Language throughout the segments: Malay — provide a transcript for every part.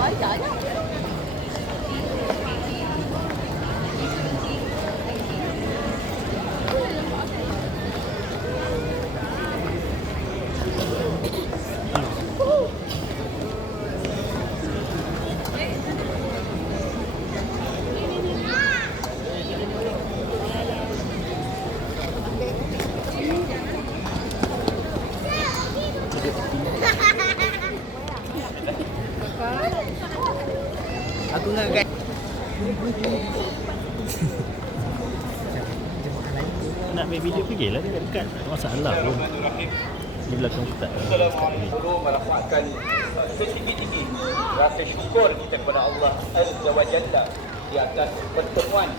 bởi giỏi lắm Bye. Aku nak guide. Nak ambil video pergi lah dekat dekat. Tak ada masalah pun. Di belakang kita Assalamualaikum merapatkan setinggi-tinggi rasa syukur kita kepada Allah Azza wa Jalla di atas pertemuan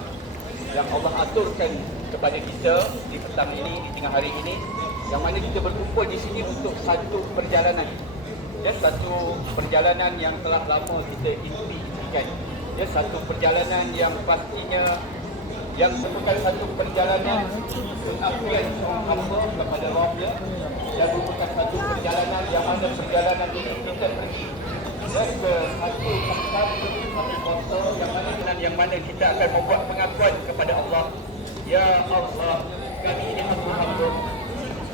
yang Allah aturkan kepada kita di petang ini, di tengah hari ini yang mana kita berkumpul di sini untuk satu perjalanan. Ya satu perjalanan yang telah lama kita impikan ya satu perjalanan yang pastinya yang merupakan satu perjalanan seorang hamba kepada Rabbnya dan merupakan satu perjalanan yang mana perjalanan ini kita pergi. Ke satu tempat satu kota yang mana dan yang mana kita akan membuat pengakuan kepada Allah. Ya Allah kami ini hamba-hamba.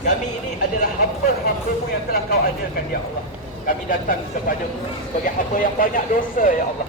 Kami ini adalah hamba-hambamu yang telah kau adakan Ya Allah kami datang kepadamu sebagai hamba yang banyak dosa Ya Allah